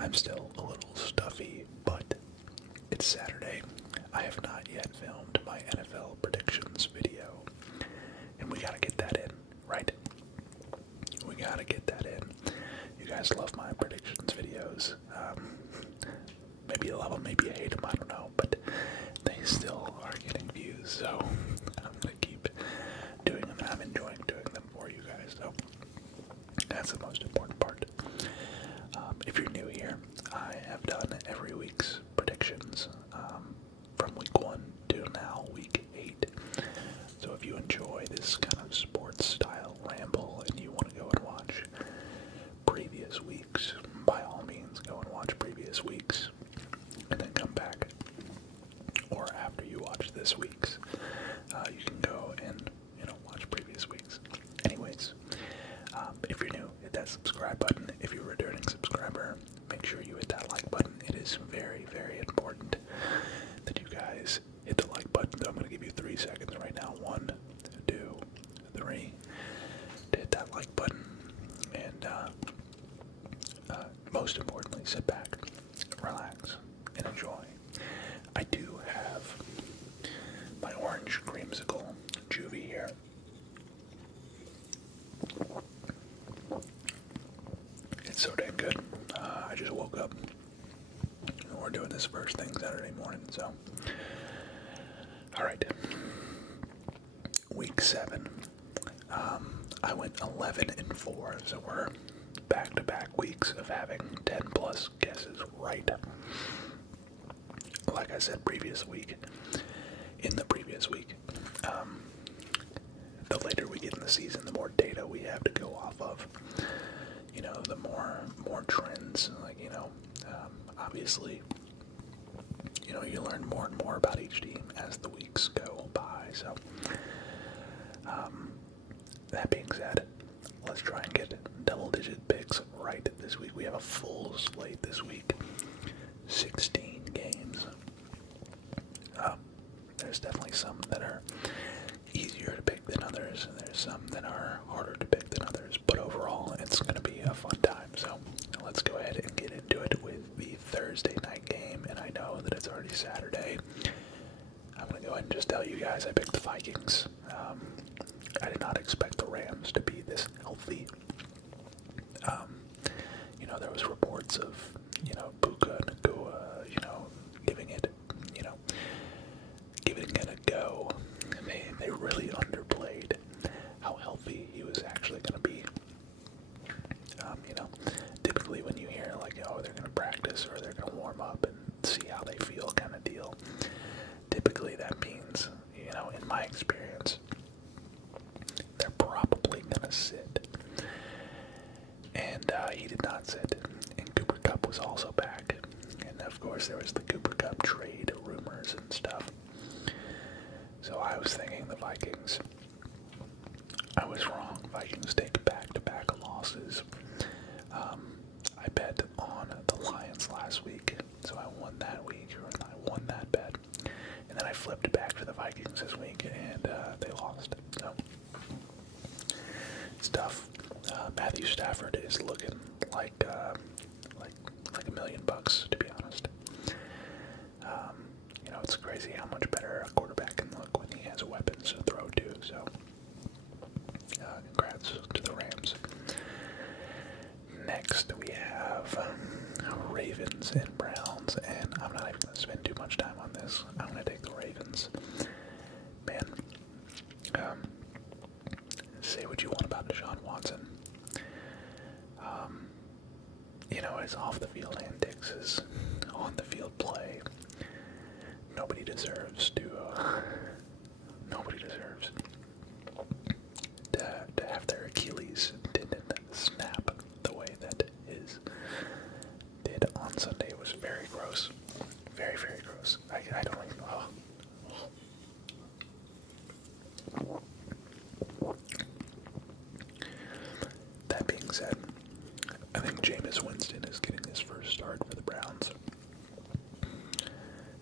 I'm still a little stuffy, but it's Saturday. I have not yet filmed my NFL predictions video, and we gotta get that in, right? We gotta get that in. You guys love my predictions videos. Maybe you love them, maybe you hate them, I don't know, but they still are getting views, so I'm gonna keep doing them. I'm enjoying doing them for you guys, so that's the most important part. If you're new here, I have done every week's predictions from week 1 to now week 8. So if you enjoy this kind of sports style ramble and you want to go and watch previous weeks, by all means go and watch previous weeks and then come back. Or after you watch this week's, you can go and watch previous weeks. Anyways, if you're new, hit that subscribe button. If you're a returning subscriber, make sure you hit that like button. It is very, very important that you guys hit the like button. So I'm going to give you 3 seconds right now. 1, 2, 3 to hit that like button. And most importantly, sit back, relax, and enjoy. I do have my orange creamsicle juvie here. It's so damn good. I just woke up. We're doing this first thing Saturday morning, so. Alright. Week 7. I went 11-4, so we're back-to-back weeks of having 10 plus guesses right. Like I said in the previous week, the later we get in the season, the more data we have to go off of. The more trends, obviously, you learn more and more about each team as the weeks go by, so, that being said, let's try and get double-digit picks right this week. We have a full slate this week, 16 games. There's definitely some that are easier to pick than others, and there's some that are harder to pick than others, but overall, it's going to be a fun time, so let's go ahead and get into it with the Thursday night game, and I know that it's already Saturday. I'm going to go ahead and just tell you guys I picked the Vikings. I did not expect the Rams to be this healthy. There was reports of, Puka Nakua, giving it a go. They really underplayed how healthy he was actually going to be. Typically when you hear they're going to practice or they're going to warm up and see how they feel kind of deal, typically that means, in my experience, they're probably going to sit. And he did not sit. And Cooper Kupp was also back. And of course there was the Cooper Kupp trade rumors and stuff. So I was thinking the Vikings. I was wrong. Vikings take back-to-back losses. I bet on the Lions last week, so I won that week, or I won that bet. And then I flipped back to the Vikings this week, and they lost. So it's tough. Matthew Stafford is looking like $1 million, to be honest. It's crazy how much better a quarterback can look when he has weapons to throw to, so congrats to the Rams. Next we have Ravens and Browns, and I'm not even going to spend too much time on this. I'm going to take the Ravens. Man, say what you want about Deshaun Watson. His off-the-field antics, his on-the-field play, nobody deserves to have their Achilles tendon snap the way that his did on Sunday. It was very gross. Very, very gross. I don't even know. That being said, I think Jameis Winston is getting his first start for the Browns.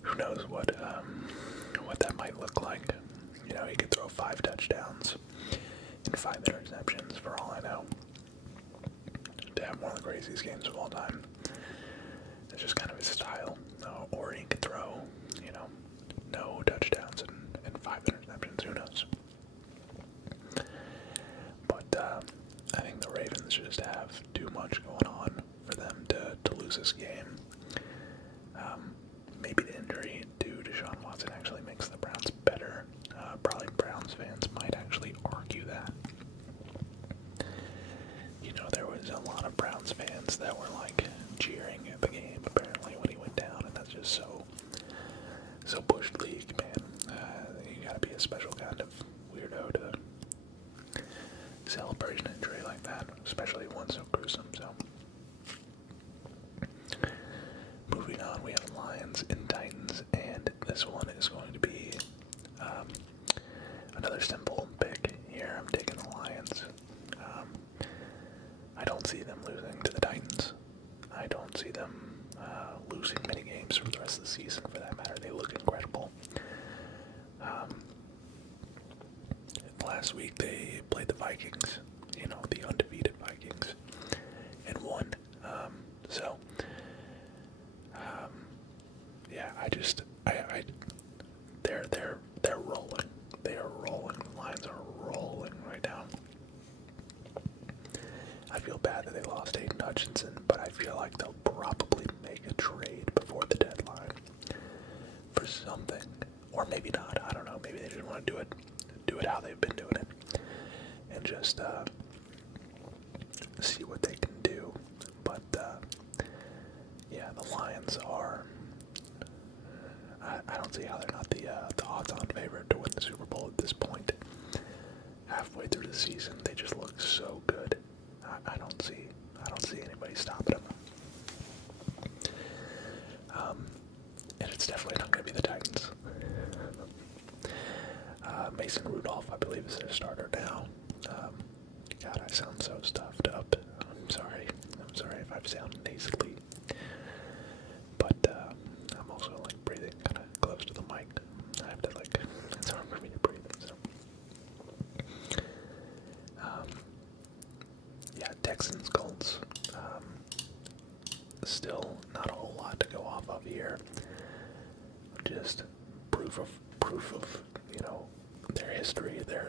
Who knows what that might look like. He could throw 5 touchdowns and 5 interceptions for all I know. To have one of the craziest games of all time. It's just kind of his style. Or he can throw, no touchdowns and 5 interceptions. Who knows? But I think the Ravens just have too much going on for them to lose this game. Maybe the injury to Deshaun Watson actually makes the Browns better. Probably Browns fans might actually argue that. There was a lot of Browns fans that were like cheering at the game apparently when he went down, and that's just so bush league, man. You gotta be a special kind of weirdo to celebrate an injury like that, especially one so gruesome. So moving on, we have Lions and Titans, and this one is going to be another simple pick here. I'm taking the Lions. I don't see them losing to the Titans. I don't see them losing many games for the rest of the season, for that matter. They look incredible. Last week they played the Vikings, the undefeated Vikings, and won. Yeah, they're rolling. They are rolling. The Lions are rolling right now. I feel bad that they lost Aiden Hutchinson, but I feel like they'll probably make a trade before the deadline for something, or maybe not. I don't know. Maybe they just want to do it how they've been doing it, and just see what they can do. But yeah, the Lions are. I don't see how they're not the odds-on favorite to win the Super Bowl at this point. Halfway through the season, they just look so good. I don't see anybody stopping them. And it's definitely not going to be the Titans. Mason Rudolph, I believe, is their starter now. God, I sound so stuffed up. I'm sorry if I sound nasally. But I'm also breathing kind of close to the mic. I have to it's hard for me to breathe. So yeah, Texans, Colts. Still not a whole lot to go off of here. Just proof of their history, their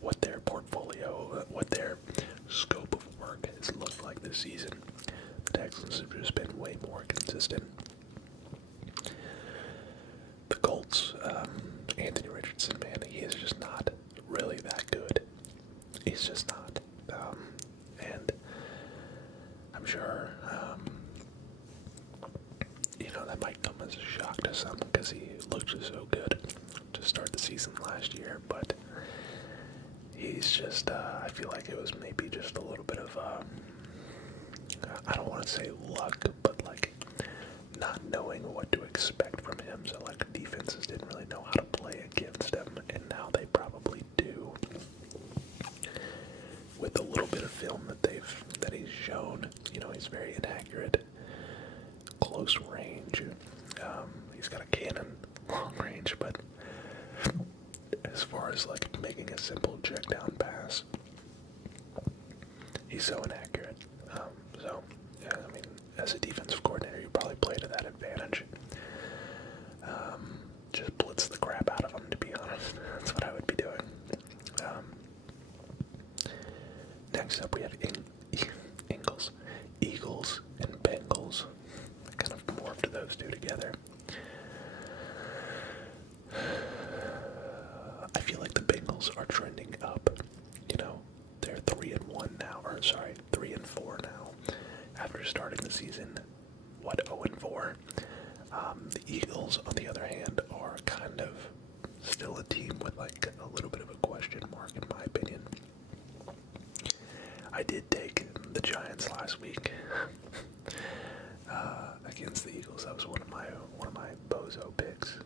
what their portfolio, what their scope of work has looked like this season. The Texans have just been way more consistent. The Colts, Anthony Richardson, man, he is just not really that good. He's just not. And I'm sure, that might come as a shock to some because he looked just so good to start the season last year, but he's just, I feel like it was maybe just a little bit of, I don't want to say luck, but not knowing what to expect from him. So defenses didn't really know how to play against him, and now they probably do. With a little bit of film that he's shown, he's very inaccurate, close range. He's got a cannon, long range, but as far as making a simple check down pass, he's so inaccurate. So yeah, I mean, as a defensive coordinator, you probably play to that advantage. Just blitz the crap out of him, to be honest. That's what I would be doing. Next up, we have Eagles and Bengals. I kind of morphed those two together. I feel like the Bengals are trending up. They're 3-1 now, or sorry, 3-4 now. After starting the season, 0-4. The Eagles, on the other hand, are kind of still a team with a little bit of a question mark, in my opinion. I did take the Giants last week against the Eagles. That was one of my bozo picks.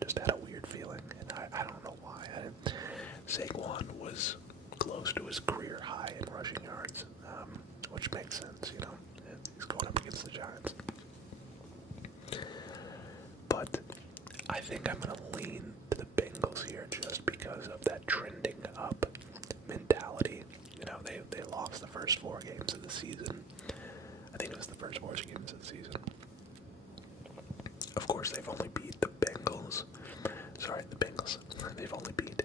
Just had a weird feeling, and I don't know why. Saquon was close to his career high in rushing yards, which makes sense. He's going up against the Giants. But I think I'm going to lean to the Bengals here just because of that trending up mentality. They lost the first 4 games of the season. I think it is the first 4 games of the season. Of course, they've only beat the Bengals. Sorry, the Bengals. They've only beat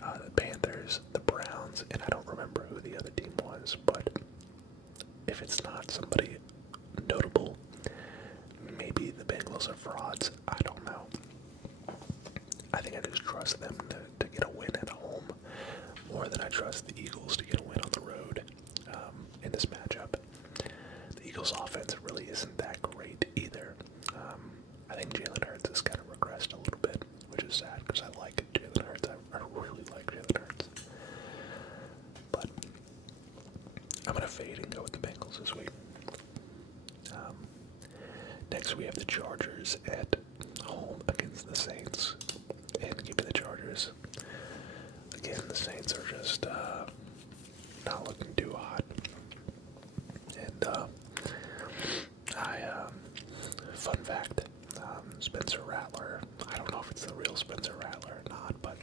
the Panthers, the Browns, and I don't remember who the other team was, but if it's not somebody notable, maybe the Bengals are frauds. I don't know. I think I just trust them to get a win at home more than I trust the Eagles to get a win on the road in this matchup. The Eagles' offense really isn't that great either. I think Jalen Hurts has kind of regressed a little bit, which is sad because I like Jalen Hurts. I really like Jalen Hurts. But I'm going to fade and go with the Bengals this week. Next, we have the Chargers at home against the Saints. And give me the Chargers. Again, the Saints are just not looking too hot. And fun fact, Spencer Rattler, I don't know if it's the real Spencer Rattler or not, but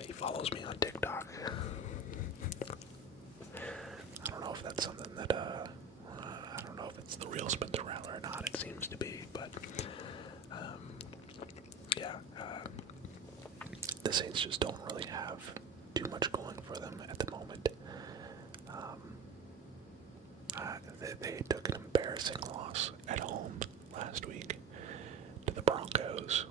he follows me on TikTok. I don't know if that's something that, I don't know if it's the real Spencer Rattler or not. It seems to be, but yeah, the Saints just don't really have too much going for them at the moment. They took an embarrassing loss at home last week to the Broncos.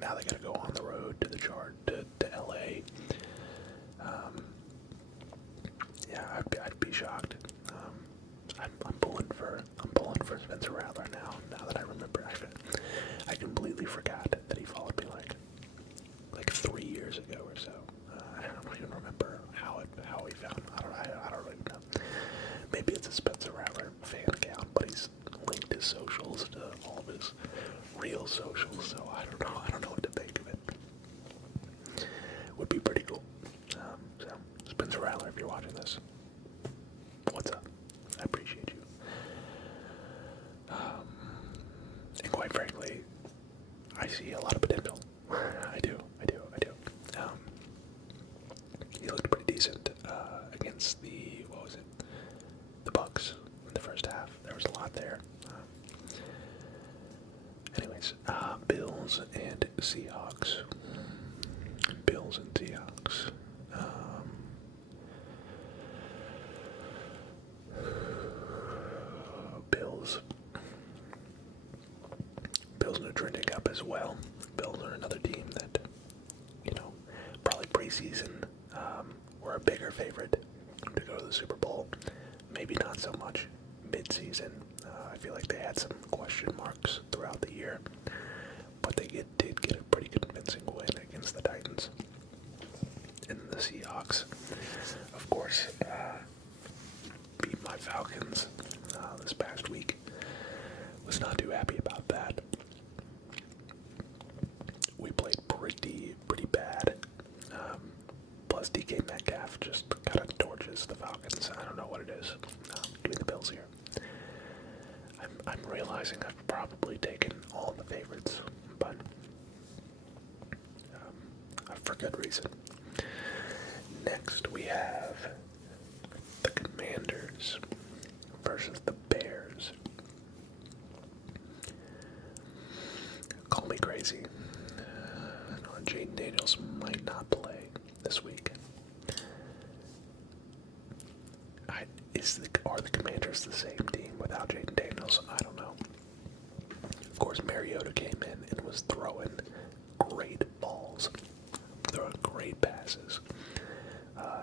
Now they got to go on the road to to LA. Yeah, I'd be shocked. I'm pulling for Spencer Rattler now. Now that I remember, I completely forgot that he followed me like 3 years ago or so. I don't even remember how he found. I don't really know. Maybe it's a Spencer Rattler fan account, but he's linked his socials to all of his real socials, so I don't know. I don't know what to think of it. Would be pretty cool. So Spencer Rattler, if you're watching this, what's up? I appreciate you. And quite frankly, I see a lot of potential. I do. He looked pretty decent against the Bucks in the first half. There was a lot there. Anyways, Bills and Seahawks. Bills and Seahawks. Bills are trending up as well. Bills are another team that, probably preseason were a bigger favorite to go to the Super Bowl. Maybe not so much mid-season. I feel like they had some question marks throughout the year, but they did get a pretty convincing win against the Titans. And the Seahawks, of course, beat my Falcons this past week. Was not too happy about that. We played pretty bad. Plus DK Metcalf just kind of torches the Falcons. I don't know what it is. Give me the Bills here. I'm realizing I've probably taken all the favorites, but for good reason. Next we have the Commanders versus the Bears. Call me crazy. Jaden Daniels might not play this week. Are the Commanders the same team without Jaden Daniels? I don't know. Of course, Mariota came in and was throwing great balls, throwing great passes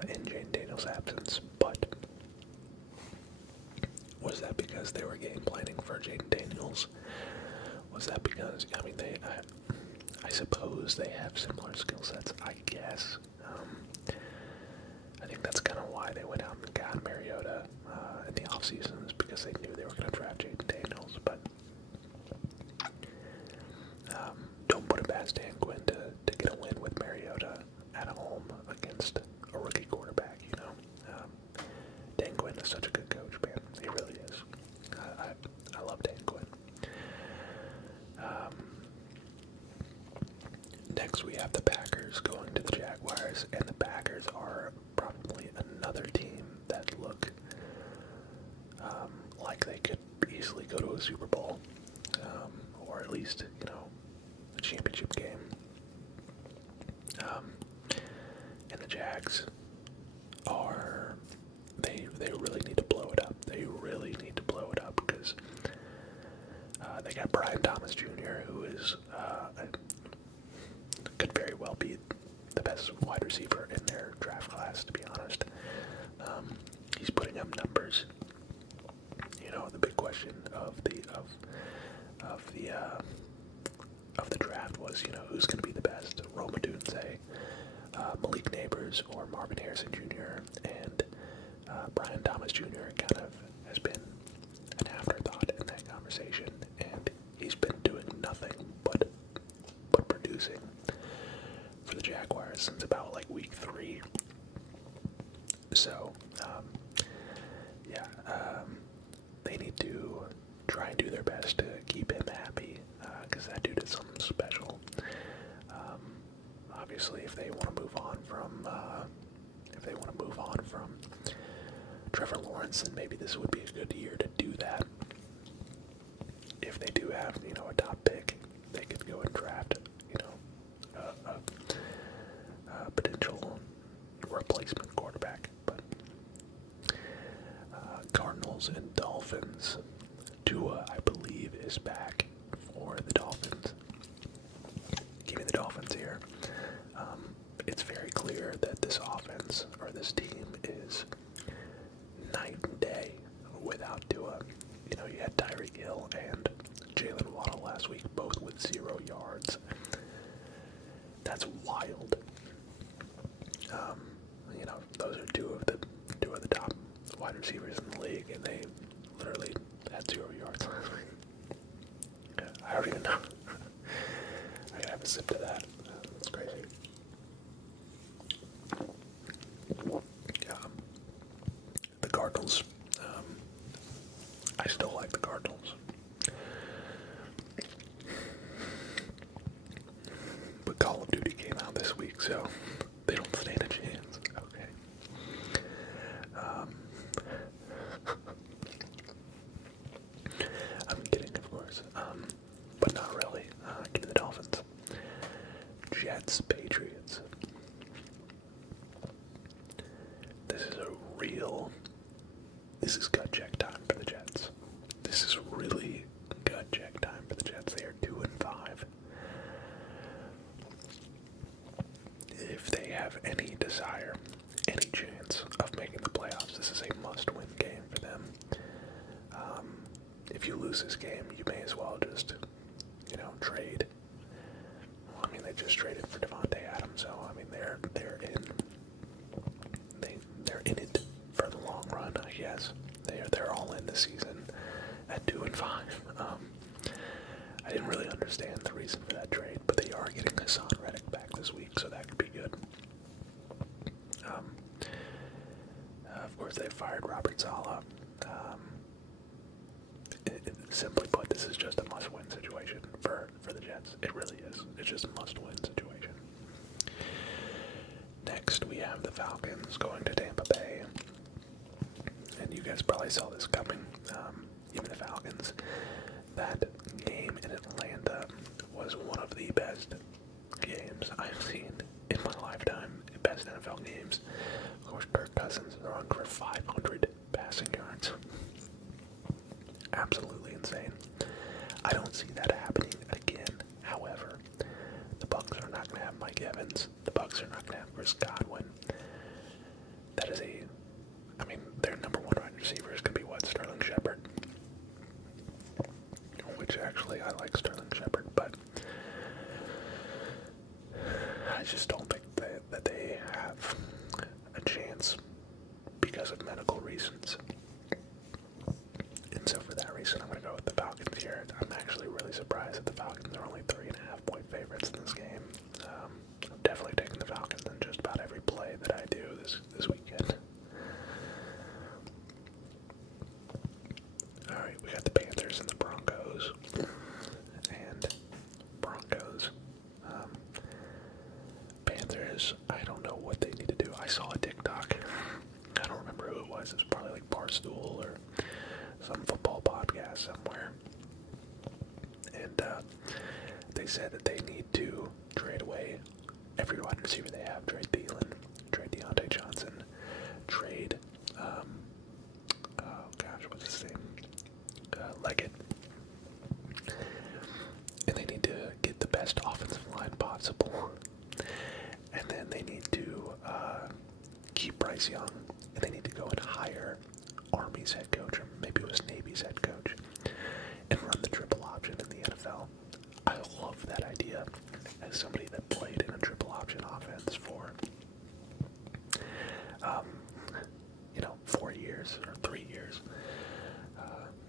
in Jaden Daniels' absence. But was that because they were game planning for Jaden Daniels? Was that because, I suppose they have similar skill sets, I guess. I think that's kind of why they went out and got Mariota in the offseason, is because they knew they were going to draft Jaden Daniels. But don't put it past Dan Quinn to get a win with Mariota at home against a rookie quarterback, Dan Quinn is such a good coach, man. He really is. I love Dan Quinn. Next, we have the Packers going to the Jaguars. a Super Bowl, or at least, a championship game. And the Jags are, they really need to blow it up. They really need to blow it up because they got Brian Thomas Jr., who is could very well be the best wide receiver in their draft class, to be honest. He's putting up numbers. The big question of the draft was, who's going to be the best, Rome Odunze, Malik Neighbors, or Marvin Harrison Jr. And Brian Thomas Jr. kind of has been an afterthought in that conversation, and he's been doing nothing but producing for the Jaguars since about like week 3. So, they need to try and do their best to keep him happy, because that dude is something special. Obviously, if they want to move on from Trevor Lawrence, then maybe this would be a good year to do that. If they do have, a top pick, they could go and draft, a potential replacement quarterback. But Cardinals and Dolphins. Tua, I believe, is back for the Dolphins. Give me the Dolphins here. It's very clear that this offense, or this team, is night and day without Tua. You had Tyreek Hill and Jalen Waddle last week, both with 0 yards. That's wild. Those are two of the top wide receivers in the league, and they literally had 0 yards last week. I don't even know. I gotta have a sip to that. That's crazy. The Cardinals. I still like the Cardinals. But Call of Duty came out this week, so they don't stand a chance. Okay. I'm kidding, of course. But not really. Give me the Dolphins. Jets, Patriots. This is gut check time for the Jets. This is really gut check time for the Jets. They are 2-5. If they have any desire, any chance of making the playoffs, this is a must-win game for them. If you lose this game, you may as well just, trade. Well, they just traded for Devontae Adams, so they're in it for the long run, I guess. They're all in the season at 2-5. I didn't really understand the reason for that trade, but they are getting Hassan Reddick back this week, so that could be good. Of course, they fired Robert Saleh. Simply put, this is just a must-win situation for the Jets. It really is. It's just a must-win situation. Next, we have the Falcons going to Tampa Bay. And you guys probably saw this coming. Even the Falcons. That game in Atlanta was one of the best games I've seen in my lifetime. Best NFL games. Of course, Kirk Cousins throwing for 500 passing yards. Absolutely insane. I don't see that happening again. However, the Bucs are not going to have Mike Evans. The Bucs are not going to have Chris Godwin. That is their number one wide receiver is going to be Sterling Shepard. Which actually, I like Sterling Shepard, but I just don't think that they have a chance because of medical reasons. And so for that reason, I'm going to go with the Falcons here. I'm actually really surprised that the Falcons are only 3.5-point favorites in this game. I'm definitely taking the Falcons in just about every play that I do this weekend. Alright, we got the Panthers and the Broncos. And Broncos. Panthers, I don't know what they need to do. I saw a TikTok. I don't remember who it was. It was probably like Barstool or some football podcast somewhere. they need to go and hire Army's head coach, or maybe it was Navy's head coach, and run the triple option in the NFL. I love that idea. As somebody that played in a triple option offense for, 4 years or 3 years.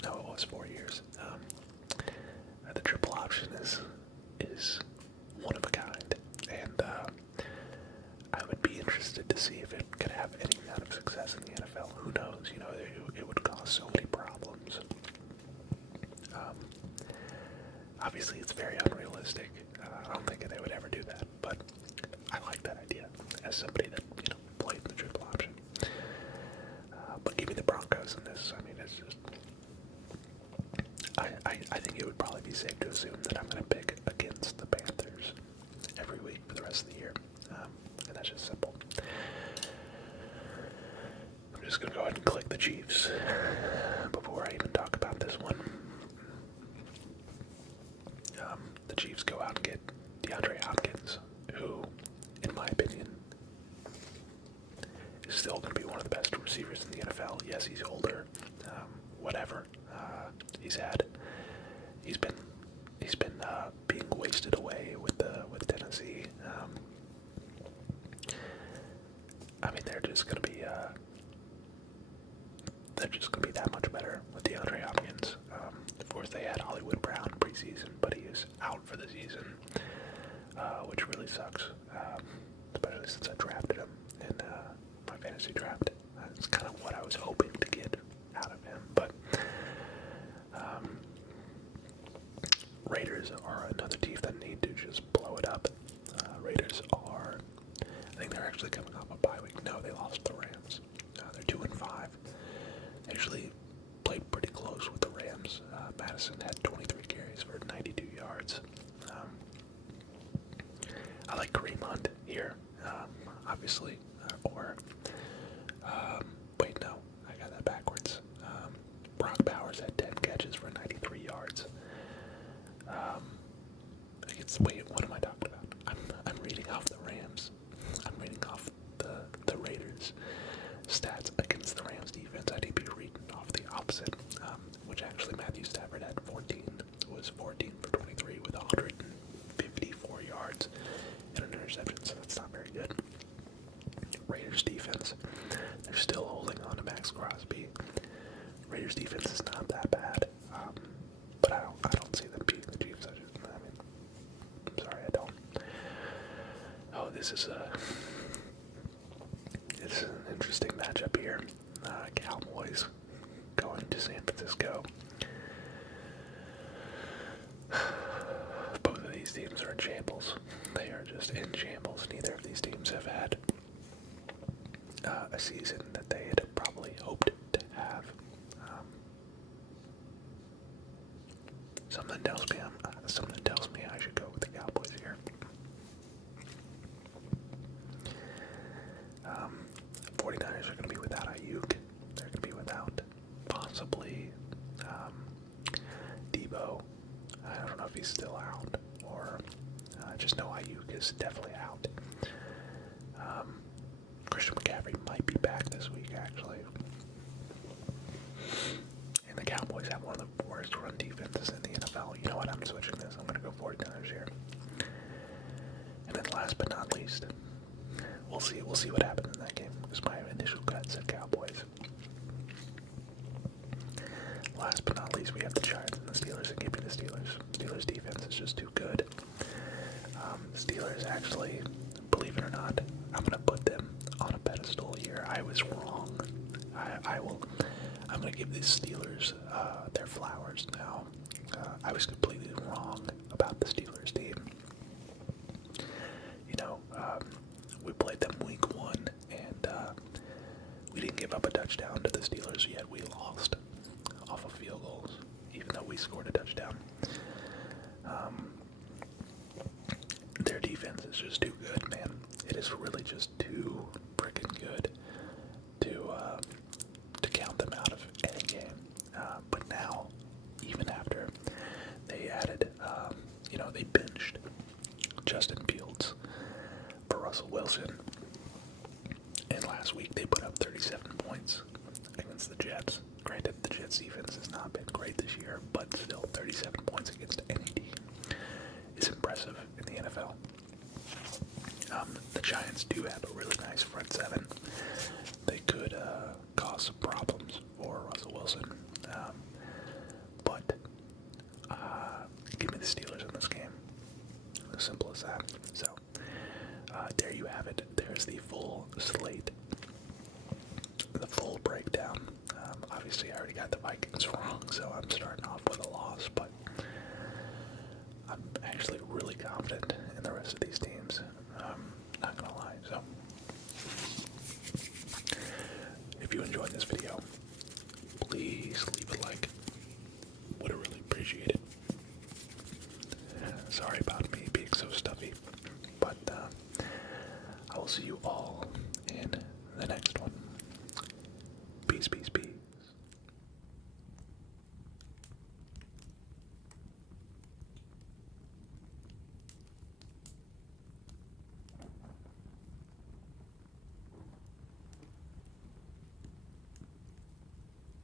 No, it was 4 years. The triple option is one of a kind, and I would be interested to see if it could have any kind of success in the NFL. Who knows? It would cause so many problems. Obviously, it's very unrealistic. I don't think they would ever do that, but I like that idea as somebody that played in the triple option. But give me the Broncos in this. I mean, it's just. I think it would probably be safe to assume that I'm going to pick against the Panthers every week for the rest of the year, and that's just simple. I'm just going to go ahead and click the Chiefs before I even talk about this one. The Chiefs go out and get DeAndre Hopkins, who, in my opinion, is still going to be one of the best receivers in the NFL. Yes, he's older, whatever. He's been being wasted away with Tennessee. I mean, they're just going to be that much better with DeAndre Hopkins. Of course, they had Hollywood Brown preseason, but he is out for the season, which really sucks, especially since I drafted him in my fantasy draft. That's kind of what I was hoping to get out of him, but Raiders are another team that need to just blow it up. Raiders are, I think they're actually coming off a bye week. No, they lost the Rams. They're 2-5. They actually played pretty close with the Rams. Madison had 23 carries for 92 yards. I like Kareem Hunt here, obviously, wait, no, I got that backwards. Brock Bowers had 10 catches for 93 yards. Wait, what am I talking about? I'm reading off the Rams. I'm reading off the Raiders stats against the Rams defense. I need to be reading off the opposite, which actually Matthew Stafford had 14 for 23 with 154 yards and an interception, so that's not very good. Raiders defense, they're still holding on to Max Crosby. Raiders defense is not that bad, but I don't see them beating the Chiefs. I'm sorry, I don't. Oh, this is an interesting matchup here. Cowboys going to San Francisco. Both of these teams are in shambles. They are just in shambles. Neither of these teams have had a season that they had probably hoped to have. Something tells me I should go with the Cowboys here. 49ers are going to be without Ayuk. They're going to be without possibly Debo. I don't know if he's still out, or just know Ayuk is definitely out. Christian McCaffrey might be back this week, actually. And the Cowboys have one of the worst run defenses in the NFL. You know what? I'm switching this. I'm going to go 49ers here. And then last but not least, we'll see what happens in that game, because my initial gut said Cowboys. Last but not least, we have the Giants and the Steelers, and give me the Steelers. Steelers defense is just too good. The Steelers actually, believe it or not, I'm going to put them on a pedestal here. I was wrong. I'm going to give the Steelers their flowers now. I was completely wrong about the Steelers team. We played them week 1, and we didn't give up a touchdown to the Steelers, yet we lost off of field goals, even though we scored a touchdown. Their defense is just too good, man. It is really just too freaking good to count them out of any game. But now, even after they added, they benched Justin Fields for Russell Wilson, and last week they put up 37 points. obviously I already got the Vikings wrong, so I'm starting off with a loss, but I'm actually really confident in the rest of these teams. Not gonna lie, so if you enjoyed this video,